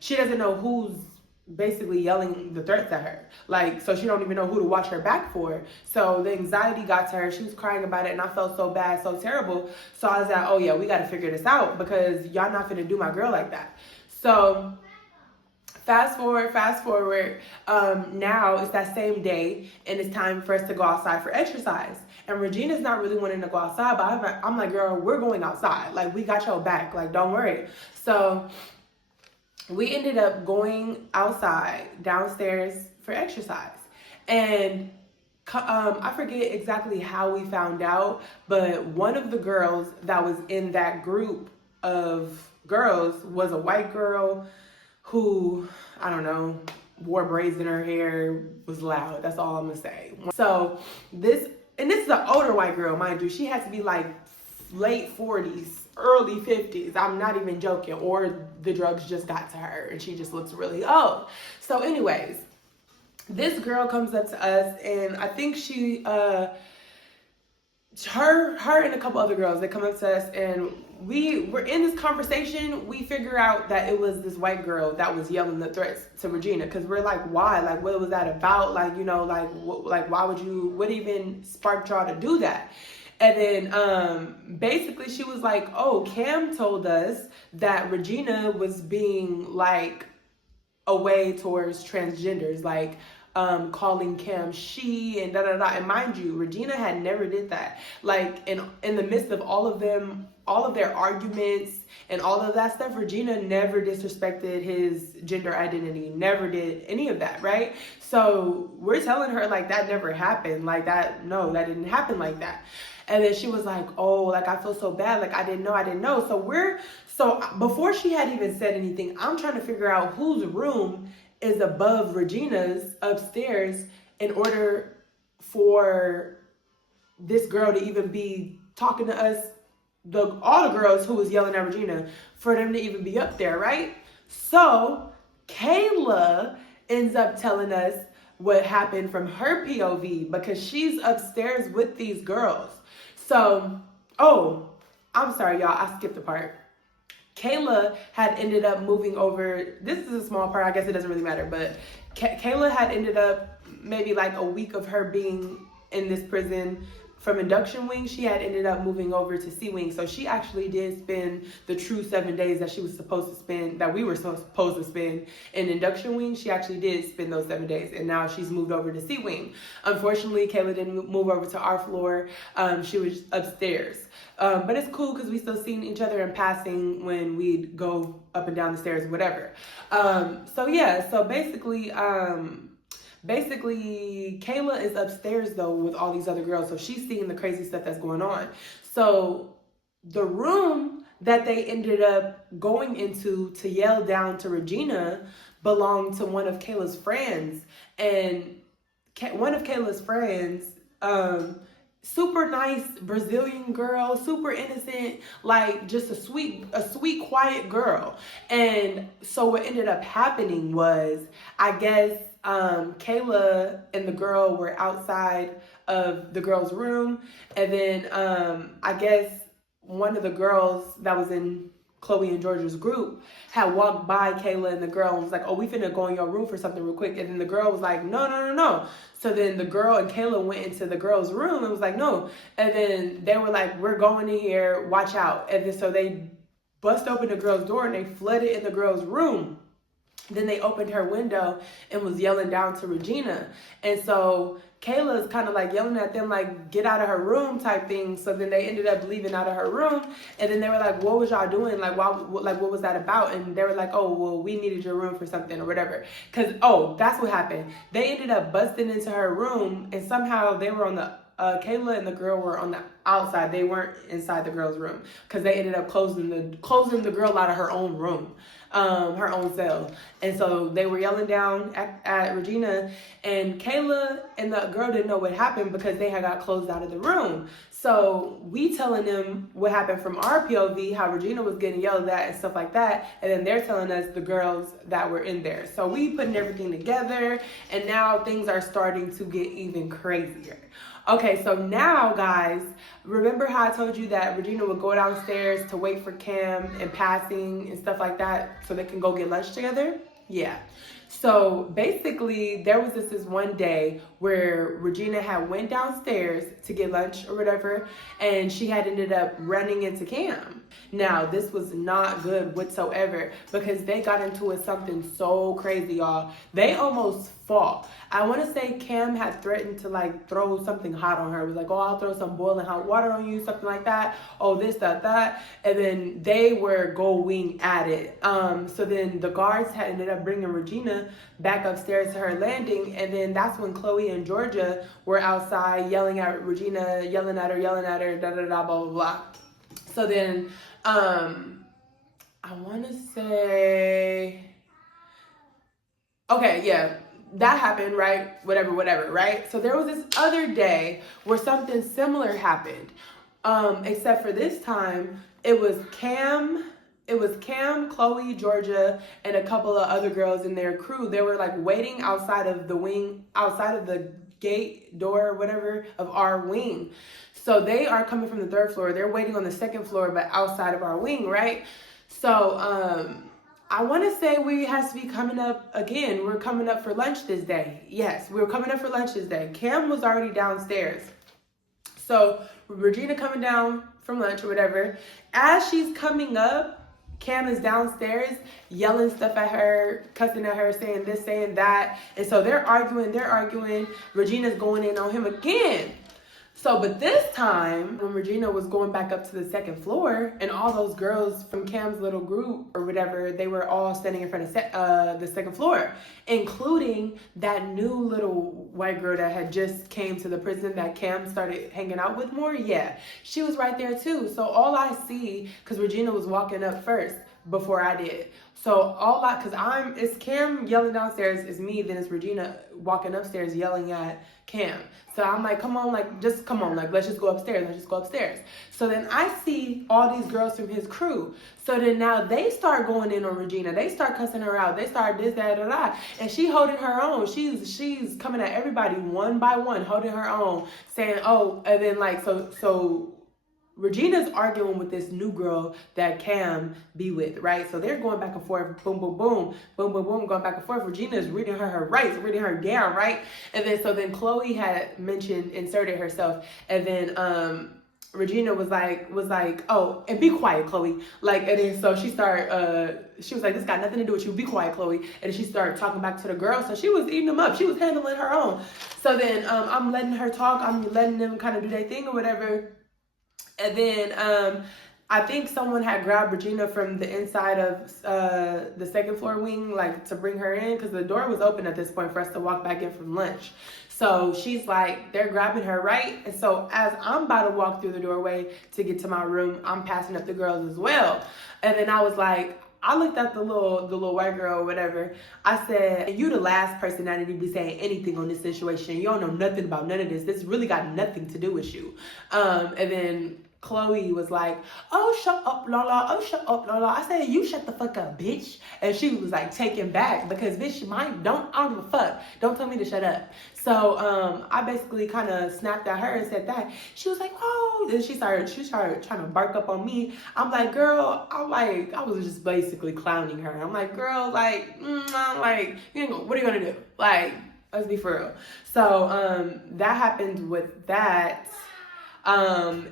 She doesn't know who's basically yelling the threats at her, like, so she don't even know who to watch her back for. So the anxiety got to her, she was crying about it, and I felt so bad, so terrible. So I was like, oh yeah, we got to figure this out because y'all not finna do my girl like that. So fast forward, now it's that same day and it's time for us to go outside for exercise, and Regina's not really wanting to go outside, but I'm like, girl, we're going outside, like, we got your back, like, don't worry. So we ended up going outside downstairs for exercise, and I forget exactly how we found out, but one of the girls that was in that group of girls was a white girl who, I don't know, wore braids in her hair, was loud. That's all I'm gonna say. So this is an older white girl, mind you. She had to be like late 40s, early 50s. I'm not even joking. Or the drugs just got to her and she just looks really old. So anyways, this girl comes up to us, and I think she, her and a couple other girls, they come up to us, and we were in this conversation. We figure out that it was this white girl that was yelling the threats to Regina, because we're like, why? Like, what was that about? Like, you know, like, why would you, what even sparked y'all to do that? And then basically she was like, oh, Cam told us that Regina was being like away towards transgenders, like calling Cam she and da da da. And mind you, Regina had never did that. Like in the midst of all of them, all of their arguments and all of that stuff, Regina never disrespected his gender identity, never did any of that, right? So we're telling her like that never happened, like that, no, that didn't happen like that. And then she was like, oh, like I feel so bad, like I didn't know. So before she had even said anything, I'm trying to figure out whose room is above Regina's upstairs in order for this girl to even be talking to us, all the girls who was yelling at Regina, for them to even be up there, right? So Kayla ends up telling us what happened from her POV because she's upstairs with these girls. So, oh, I'm sorry, y'all, I skipped a part. Kayla had ended up moving over. This is a small part, I guess it doesn't really matter, but Kayla had ended up maybe like a week of her being in this prison from induction wing. She had ended up moving over to C wing. So she actually did spend the true 7 days that she was supposed to spend, that we were supposed to spend in induction wing. She actually did spend those 7 days, and now she's moved over to C wing. Unfortunately, Kayla didn't move over to our floor. She was upstairs. But it's cool because we still seen each other in passing when we'd go up and down the stairs, whatever. So yeah, so basically Kayla is upstairs though with all these other girls, so she's seeing the crazy stuff that's going on. So the room that they ended up going into to yell down to Regina belonged to one of Kayla's friends, and one of Kayla's friends, super nice Brazilian girl, super innocent, like just a sweet, quiet girl. And so what ended up happening was, I guess Kayla and the girl were outside of the girl's room, and then I guess one of the girls that was in Chloe and Georgia's group had walked by Kayla and the girl and was like, oh, we finna go in your room for something real quick. And then the girl was like, no. So then the girl and Kayla went into the girl's room and was like, no. And then they were like, we're going in here, watch out. And then so they bust open the girl's door and they flooded in the girl's room. Then they opened her window and was yelling down to Regina. And so Kayla's kind of like yelling at them, like, get out of her room type thing. So then they ended up leaving out of her room. And then they were like, what was y'all doing? Like, what was that about? And they were like, oh, well, we needed your room for something or whatever. Because, oh, that's what happened. They ended up busting into her room, and somehow they were on the, Kayla and the girl were on the outside. They weren't inside the girl's room because they ended up closing the girl out of her own room, her own cell. And so they were yelling down at Regina, and Kayla and the girl didn't know what happened because they had got closed out of the room. So we telling them what happened from our POV, how Regina was getting yelled at and stuff like that. And then they're telling us the girls that were in there. So we putting everything together, and now things are starting to get even crazier. Okay, so now, guys, remember how I told you that Regina would go downstairs to wait for Cam and passing and stuff like that so they can go get lunch together? Yeah. So basically, there was this one day where Regina had went downstairs to get lunch or whatever, and she had ended up running into Cam. Now, this was not good whatsoever because they got into it something so crazy, y'all. They almost fought. I want to say Cam had threatened to like throw something hot on her. It was like, oh, I'll throw some boiling hot water on you, something like that. Oh, this, that. And then they were going at it. So then the guards had ended up bringing Regina back upstairs to her landing. And then that's when Chloe and Georgia were outside yelling at Regina, yelling at her, da, da, da, blah, blah, blah. So then, I want to say, okay, yeah. That happened, right? Whatever, right? So there was this other day where something similar happened. Except for this time, it was Cam, Chloe, Georgia, and a couple of other girls in their crew. They were like waiting outside of the wing, outside of the gate door or whatever of our wing. So they are coming from the 3rd floor. They're waiting on the 2nd floor, but outside of our wing, right? So, I want to say we has to be coming up again. We're coming up for lunch this day. Yes, we were coming up for lunch this day. Cam was already downstairs. So Regina coming down from lunch or whatever. As she's coming up, Cam is downstairs yelling stuff at her, cussing at her, saying this, saying that. And so they're arguing. Regina's going in on him again. So, but this time, when Regina was going back up to the second floor, and all those girls from Cam's little group or whatever, they were all standing in front of the second floor, including that new little white girl that had just came to the prison that Cam started hanging out with more. Yeah, she was right there too. So all I see, because Regina was walking up first before I did. So it's Cam yelling downstairs, it's me, then it's Regina walking upstairs yelling at Cam. So I'm like, come on, like, just come on, like, let's just go upstairs. So then I see all these girls from his crew. So then now they start going in on Regina. They start cussing her out. They start this, that, da. And she holding her own. She's coming at everybody one by one, holding her own, saying, oh, and then like, so Regina's arguing with this new girl that Cam be with, right? So they're going back and forth, boom, boom, boom, boom, boom, boom, going back and forth. Regina's reading her rights, reading her down, right? And then Chloe had inserted herself, and then Regina was like, oh, and be quiet, Chloe. Like, and then so she was like, this got nothing to do with you, be quiet, Chloe. And she started talking back to the girls. So she was eating them up. She was handling her own. So then I'm letting her talk. I'm letting them kind of do their thing or whatever. And then I think someone had grabbed Regina from the inside of the second floor wing, like to bring her in, because the door was open at this point for us to walk back in from lunch. So she's like, they're grabbing her, right? And so as I'm about to walk through the doorway to get to my room, I'm passing up the girls as well. And then I was like, I looked at the little white girl or whatever. I said, you the last person that need to be saying anything on this situation. You don't know nothing about none of this. This really got nothing to do with you. And then Chloe was like, oh, shut up, Lala. Oh, shut up, Lala. I said, you shut the fuck up, bitch. And she was like taken back because, bitch, I don't give a fuck. Don't tell me to shut up. So I basically kind of snapped at her and said that. She was like, oh, and she started trying to bark up on me. I'm like, girl, I was just basically clowning her. I'm like, girl, like, I'm like, what are you gonna do? Like, let's be for real. So that happened with that. So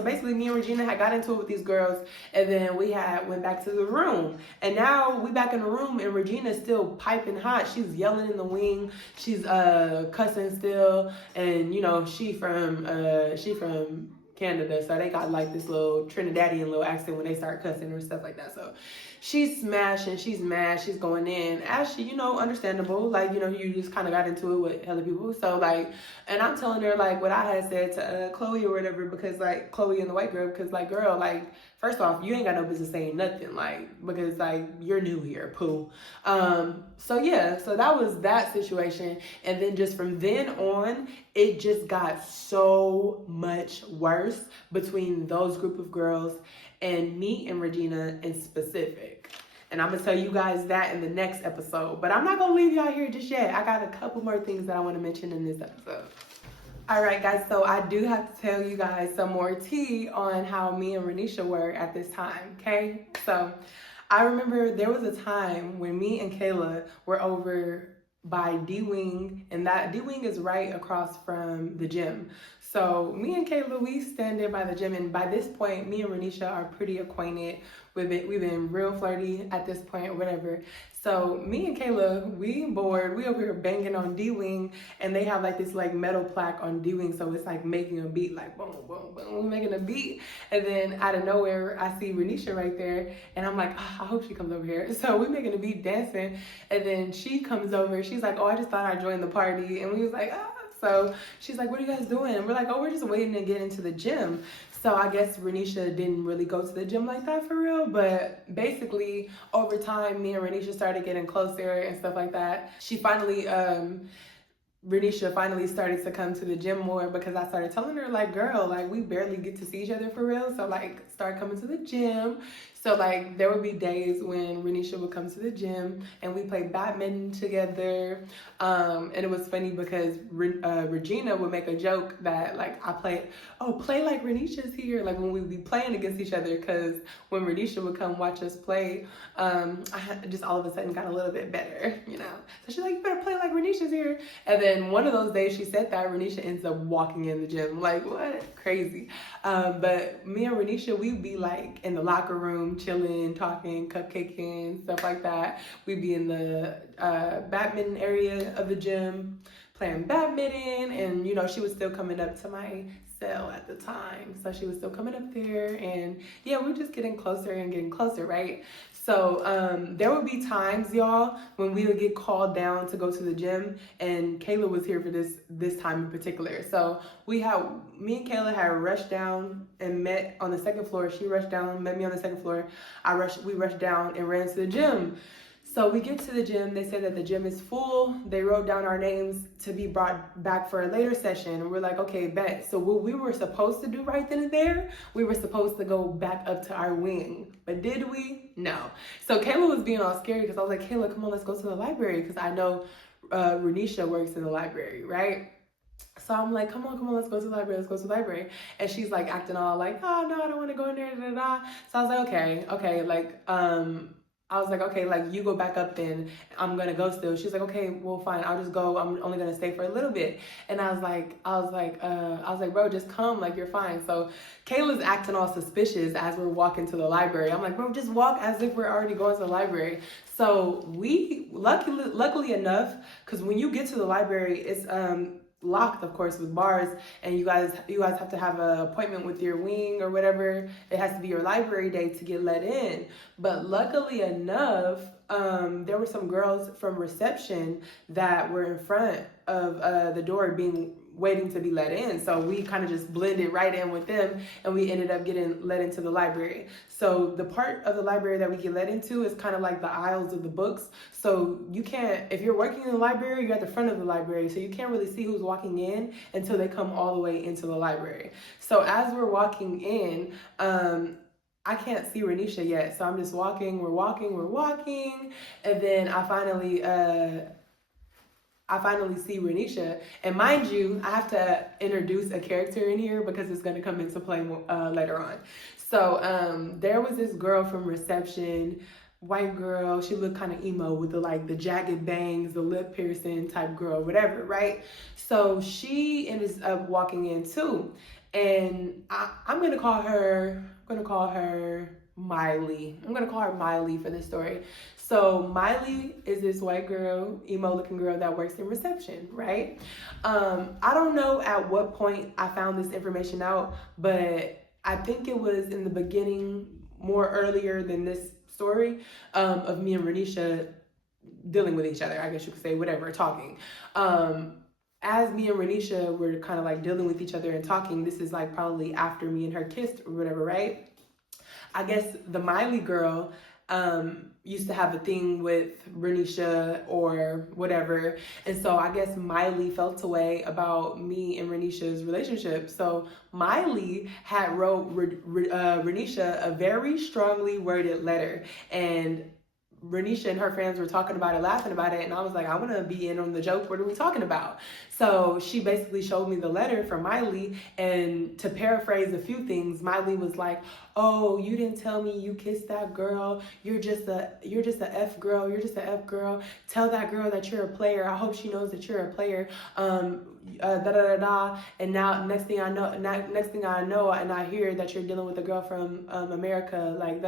basically me and Regina had got into it with these girls, and then we went back to the room, and now we back in the room, and Regina's still piping hot. She's yelling in the wing. She's cussing still, and she from Canada, so they got like this little Trinidadian little accent when they start cussing or stuff like that. So she's smashing, she's mad, she's going in. As she, understandable, like, you just kind of got into it with other people. So like, and I'm telling her like what I had said to Chloe or whatever, because like Chloe and the white girl, because like, girl, like, first off, you ain't got no business saying nothing, like, because like you're new here, poo. So that was that situation. And then just from then on, it just got so much worse between those group of girls and me and Regina in specific. And I'm gonna tell you guys that in the next episode, but I'm not gonna leave y'all here just yet. I got a couple more things that I want to mention in this episode. All right, guys, so I do have to tell you guys some more tea on how me and Renisha were at this time, okay? So I remember there was a time when me and Kayla were over by D-Wing, and that D-Wing is right across from the gym. So me and Kayla, we stand there by the gym, and by this point, me and Renisha are pretty acquainted with it. We've been real flirty at this point or whatever. So me and Kayla, we bored. We over here banging on D-Wing, and they have like this like metal plaque on D-Wing, so it's like making a beat, like boom, boom, boom, we're making a beat. And then out of nowhere, I see Renisha right there, and I'm like, I hope she comes over here. So we making a beat, dancing, and then she comes over. She's like, oh, I just thought I'd join the party, and we was like, ah. So she's like, what are you guys doing? And we're like, oh, we're just waiting to get into the gym. So I guess Renisha didn't really go to the gym like that for real, but basically over time, me and Renisha started getting closer and stuff like that. Renisha finally started to come to the gym more because I started telling her like, girl, like we barely get to see each other for real. So like start coming to the gym. So like there would be days when Renisha would come to the gym and we play badminton together. And it was funny because Regina would make a joke that like play like Renisha's here, like when we'd be playing against each other, because when Renisha would come watch us play, just all of a sudden got a little bit better, you know. So she's like, you better play like Renisha's here. And then one of those days she said that, Renisha ends up walking in the gym. Like, what? Crazy. But me and Renisha, we'd be like in the locker room, chilling, talking, cupcaking, stuff like that. We'd be in the badminton area of the gym playing badminton, and you know, she was still coming up to my cell at the time, so she was still coming up there, and yeah, we're just getting closer and getting closer, right? So there would be times, y'all, when we would get called down to go to the gym, and Kayla was here for this time in particular. So me and Kayla had rushed down and met on the second floor. She rushed down, met me on the second floor. We rushed down and ran to the gym. So we get to the gym, they say that the gym is full. They wrote down our names to be brought back for a later session. We're like, okay, bet. So what we were supposed to do right then and there, we were supposed to go back up to our wing. But did we? No. So Kayla was being all scary because I was like, Kayla, come on, let's go to the library. Because I know Renisha works in the library, right? So I'm like, come on, let's go to the library, let's go to the library. And she's like acting all like, oh no, I don't want to go in there, da, da, da. So I was like, okay, like, I was like, okay, like you go back up then, I'm gonna go still. She's like, okay, well fine, I'll just go. I'm only gonna stay for a little bit. And I was like, bro, just come, like you're fine. So Kayla's acting all suspicious as we're walking to the library. I'm like, bro, just walk as if we're already going to the library. So we, luckily enough, because when you get to the library, it's locked, of course, with bars, and you guys have to have an appointment with your wing or whatever. It has to be your library day to get let in. But luckily enough, there were some girls from reception that were in front of the door waiting to be let in. So we kind of just blended right in with them, and we ended up getting let into the library. So the part of the library that we get let into is kind of like the aisles of the books. So you can't, if you're working in the library, you're at the front of the library, so you can't really see who's walking in until they come all the way into the library. So as we're walking in, I can't see Renisha yet, so I'm just walking, we're walking, and then I finally see Renisha. And mind you, I have to introduce a character in here because it's going to come into play later on. So there was this girl from reception, white girl. She looked kind of emo with the jagged bangs, the lip piercing type girl, whatever, right? So she ends up walking in too. And I'm going to call her Miley. I'm going to call her Miley for this story. So Miley is this white girl, emo looking girl that works in reception, right? I don't know at what point I found this information out, but I think it was in the beginning, more earlier than this story, of me and Renisha dealing with each other, I guess you could say, whatever, talking. As me and Renisha were kind of like dealing with each other and talking, this is like probably after me and her kissed or whatever, right? I guess the Miley girl used to have a thing with Renisha or whatever. And so I guess Miley felt away about me and Renisha's relationship. So Miley had wrote Renisha a very strongly worded letter. And Renisha and her friends were talking about it, laughing about it, and I was like, I want to be in on the joke. What are we talking about? So she basically showed me the letter from Miley, and to paraphrase a few things, Miley was like, oh, you didn't tell me you kissed that girl. You're just a F girl. You're just a F girl. Tell that girl that you're a player. I hope she knows that you're a player. And now next thing I know, and I hear that you're dealing with a girl from America, like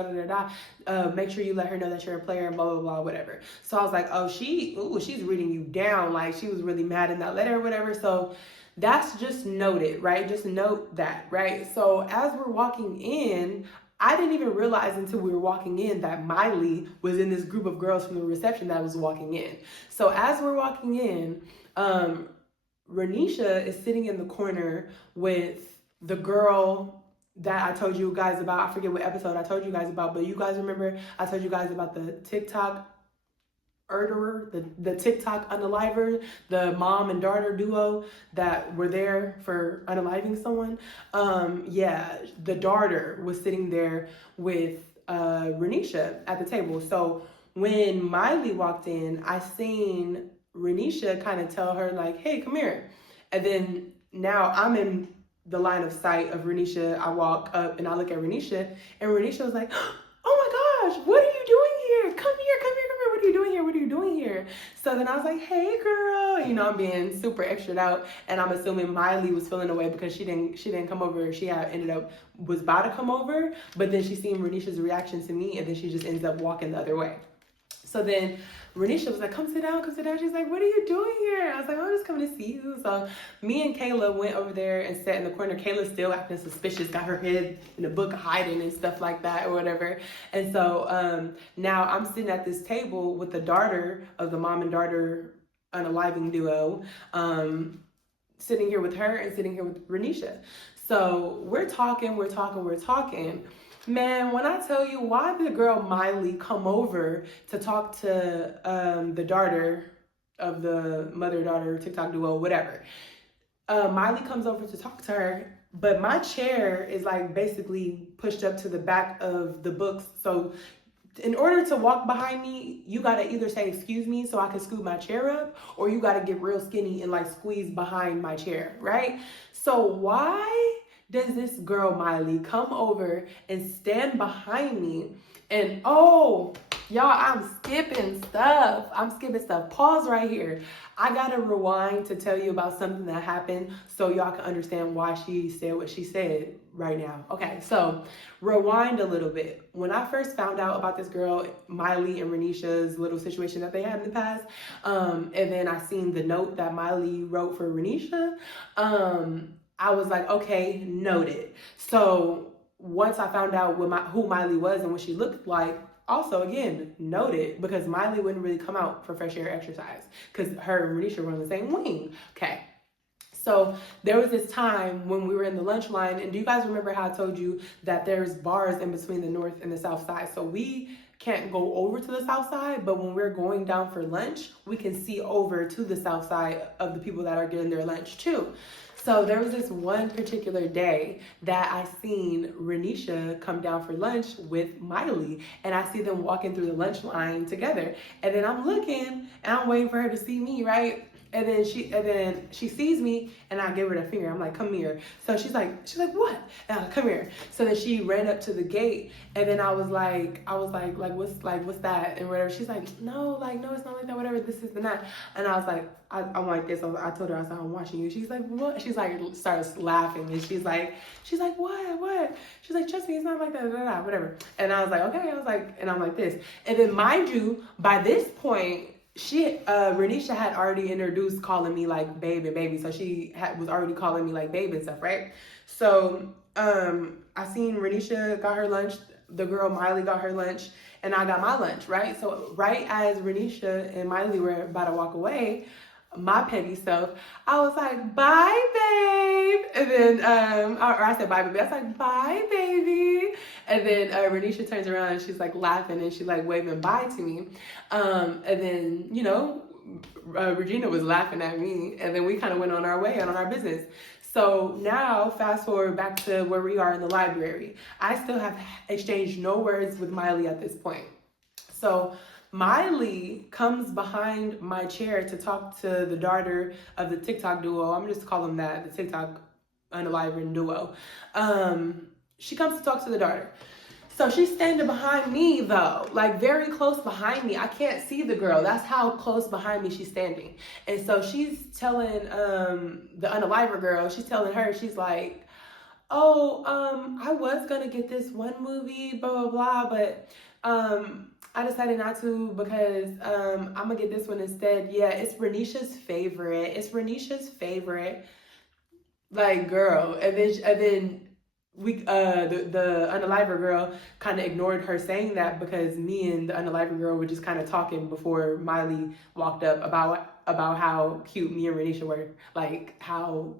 make sure you let her know that you're a player, and blah blah blah, whatever. So I was like, oh, she's reading you down, like she was really mad in that letter or whatever. So that's just noted, right? Just note that, right? So as we're walking in, I didn't even realize until we were walking in that Miley was in this group of girls from the reception that was walking in. So as we're walking in, Renisha is sitting in the corner with the girl that I told you guys about. I forget what episode I told you guys about, but you guys remember I told you guys about the TikTok murderer, the TikTok unaliver, the mom and daughter duo that were there for unaliving someone. Yeah, the daughter was sitting there with Renisha at the table. So when Miley walked in, I seen Renisha kind of tell her like, hey, come here. And then now I'm in the line of sight of Renisha. I walk up and I look at Renisha, and Renisha was like, oh my gosh, what are you doing here? Come here, come here, come here. What are you doing here? What are you doing here? So then I was like, hey girl, you know, I'm being super extra out, and I'm assuming Miley was feeling away because she didn't come over. She had ended up was about to come over, but then she seen Renisha's reaction to me, and then she just ends up walking the other way. So then Renisha was like, come sit down, come sit down. She's like, what are you doing here? I was like, oh, I'm just coming to see you. So me and Kayla went over there and sat in the corner. Kayla's still acting suspicious, got her head in the book hiding and stuff like that or whatever. And so now I'm sitting at this table with the daughter of the mom and daughter unaliving duo, sitting here with her and sitting here with Renisha. So we're talking. Man, when I tell you, why did the girl Miley come over to talk to the daughter of the mother-daughter TikTok duo, whatever. Miley comes over to talk to her, but my chair is like basically pushed up to the back of the books. So in order to walk behind me, you gotta either say, excuse me, so I can scoot my chair up, or you gotta get real skinny and like squeeze behind my chair, right? So why does this girl Miley come over and stand behind me? And oh, y'all, I'm skipping stuff. Pause right here. I gotta rewind to tell you about something that happened so y'all can understand why she said what she said right now. Okay, so rewind a little bit. When I first found out about this girl, Miley and Renisha's little situation that they had in the past, and then I seen the note that Miley wrote for Renisha, I was like, okay, noted. So once I found out who Miley was and what she looked like, also again, noted, because Miley wouldn't really come out for fresh air exercise because her and Renisha were on the same wing. Okay. So there was this time when we were in the lunch line, and do you guys remember how I told you that there's bars in between the north and the south side? So we can't go over to the south side, but when we're going down for lunch, we can see over to the south side of the people that are getting their lunch too. So there was this one particular day that I seen Renisha come down for lunch with Miley, and I see them walking through the lunch line together. And then I'm looking and I'm waiting for her to see me, right? And then she sees me, and I give her the finger. I'm like, come here. So she's like, what? And I'm like, come here. So then she ran up to the gate, and then I was like, what's that? And whatever. She's like, no, it's not like that, whatever. This is the night. And I was like, I'm like this. I told her, I said, I'm watching you. She's like, what? She's like, starts laughing, and she's like, what? She's like, trust me, it's not like that, whatever. And I was like, okay. And I'm like this. And then mind you, by this point, Renisha had already introduced calling me like babe and baby. So she was already calling me like babe and stuff, right? So I seen Renisha got her lunch, the girl Miley got her lunch, and I got my lunch, right? So right as Renisha and Miley were about to walk away, my petty self, I was like, bye, babe. And then, or I said, bye, baby. I was like, bye, baby. And then Renisha turns around and she's like laughing and she's like waving bye to me. And then, you know, Regina was laughing at me. And then we kind of went on our way and on our business. So now, fast forward back to where we are in the library. I still have exchanged no words with Miley at this point. So Miley comes behind my chair to talk to the daughter of the TikTok duo. I'm just calling them that, the TikTok unaliving duo. She comes to talk to the daughter. So she's standing behind me though, like very close behind me. I can't see the girl. That's how close behind me she's standing. And so she's telling the unaliver girl, she's telling her, she's like, oh, I was gonna get this one movie, blah, blah, blah, but I decided not to because I'm gonna get this one instead. Yeah, it's Renisha's favorite. Like, girl. And then we the unaliver girl kind of ignored her saying that because me and the unaliver girl were just kind of talking before Miley walked up about how cute me and Renisha were, like how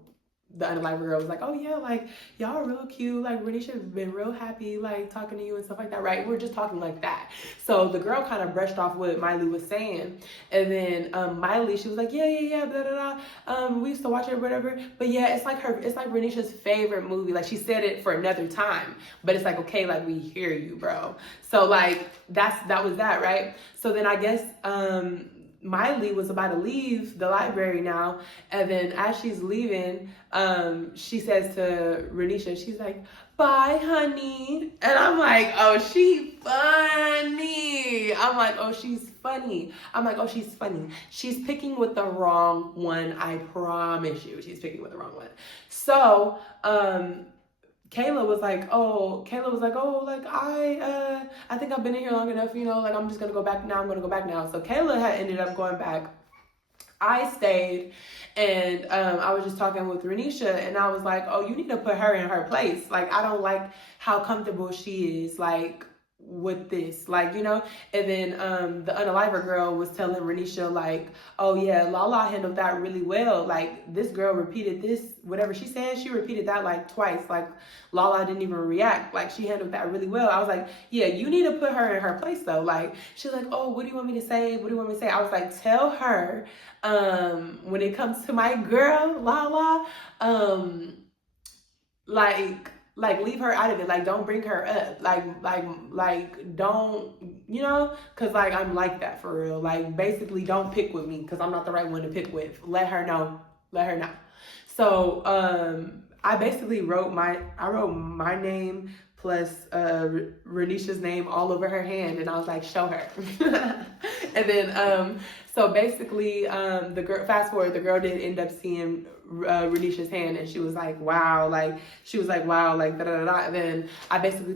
the unalive girl was like, oh yeah, like y'all are real cute, like Renisha has been real happy like talking to you and stuff like that, right? We're just talking like that. So the girl kind of brushed off what Miley was saying, and then Miley, she was like, yeah, blah blah blah. We used to watch it or whatever, but yeah, it's like Renisha's favorite movie. Like she said it for another time, but it's like, okay, like we hear you, bro. So like that was that, right? So then I guess Miley was about to leave the library now, and then as she's leaving, she says to Renisha, she's like, bye, honey. And I'm like, oh, she funny. I'm like, oh, she's funny. I'm like, oh, she's funny. She's picking with the wrong one. I promise you, she's picking with the wrong one. So, Kayla was like, oh, like I think I've been in here long enough, you know, like I'm just gonna go back now. I'm gonna go back now. So Kayla had ended up going back. I stayed, and I was just talking with Renisha, and I was like, oh, you need to put her in her place. Like, I don't like how comfortable she is, like, with this, like, you know. And then the unaliver girl was telling Renisha, like, oh yeah, Lala handled that really well. Like, this girl repeated this, whatever she said, she repeated that like twice. Like, Lala didn't even react. Like, she handled that really well. I was like, yeah, you need to put her in her place though. Like, she's like, oh, what do you want me to say? What do you want me to say? I was like, tell her, when it comes to my girl, Lala, like leave her out of it. Like, don't bring her up. Like don't, you know, cause like I'm like that for real. Like, basically don't pick with me cause I'm not the right one to pick with. Let her know. So I basically wrote my name plus Renisha's name all over her hand, and I was like, show her. And then so basically the girl, fast forward, the girl did end up seeing Renisha's hand, and she was like, wow, like da da da. And then I basically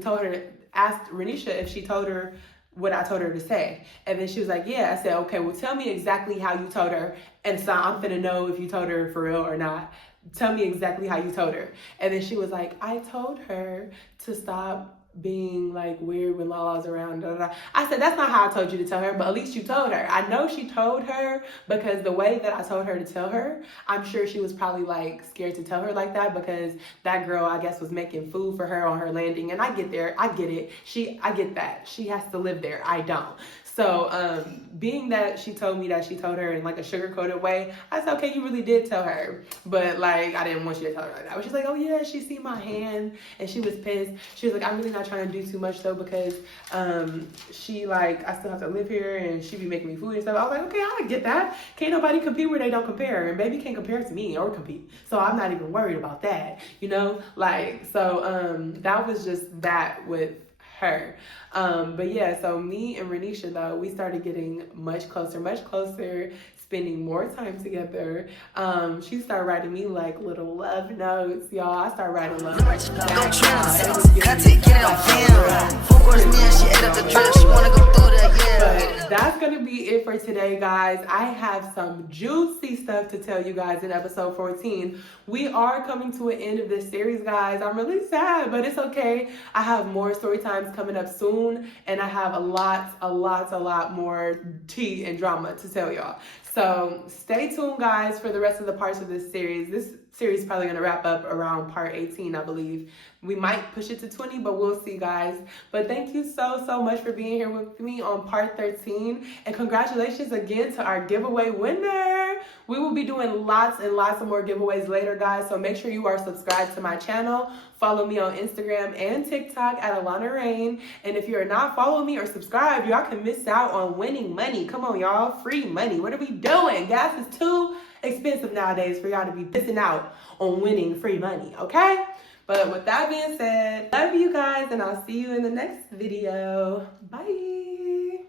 asked Renisha if she told her what I told her to say. And then she was like, yeah. I said, okay, well, tell me exactly how you told her. And so I'm finna know if you told her for real or not. Tell me exactly how you told her. And then she was like, I told her to stop being like weird when Lala's around. Da, da, da. I said, that's not how I told you to tell her, but at least you told her. I know she told her because the way that I told her to tell her, I'm sure she was probably like scared to tell her like that because that girl, I guess, was making food for her on her landing. And I get it. I get that. She has to live there. I don't. So being that she told me that she told her in like a sugar-coated way, I said, okay, you really did tell her. But like, I didn't want you to tell her like that. But she's like, oh yeah, she seen my hand and she was pissed. She was like, I'm really not trying to do too much though because she like, I still have to live here and she be making me food and stuff. I was like, okay, I get that. Can't nobody compete where they don't compare. And baby can't compare to me or compete. So I'm not even worried about that, you know? Like, so that was just that with her. But yeah, so me and Renisha though, we started getting much closer, spending more time together. She started writing me like little love notes, y'all. I started writing love notes. But that's gonna be it for today, guys. I have some juicy stuff to tell you guys in episode 14. We are coming to an end of this series, guys. I'm really sad, but it's okay. I have more story times coming up soon, and I have a lot more tea and drama to tell y'all. So stay tuned, guys, for the rest of the parts of this series. This series is probably going to wrap up around part 18, I believe. We might push it to 20, but we'll see, guys. But thank you so much for being here with me on part 13. And congratulations again to our giveaway winner. We will be doing lots and lots of more giveaways later, guys. So make sure you are subscribed to my channel. Follow me on Instagram and TikTok at AlanaRain. And if you're not following me or subscribed, y'all can miss out on winning money. Come on, y'all. Free money. What are we doing? Gas is too expensive nowadays for y'all to be missing out on winning free money, okay? But with that being said, love you guys, and I'll see you in the next video. Bye.